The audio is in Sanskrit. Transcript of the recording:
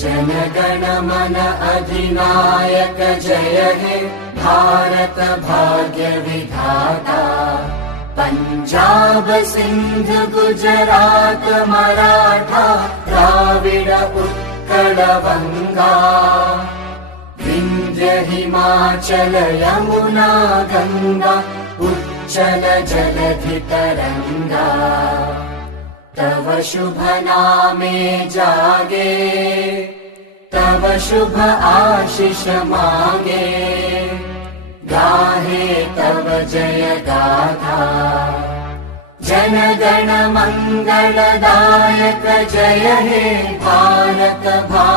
जनगण मन अधिनायक जय हे भारत भाग्य विधाता। पंजाब सिंध गुजरात मराठा द्राविड उत्कल बंगा। विंध्य हिमाचल यमुना गंगा उच्चल जलधि तरंगा। तव शुभ नामे जागे तव शुभ आशीष मांगे। गाहे तव जय गाथा जनगण मंगलदायक जय हे भारत भाग्य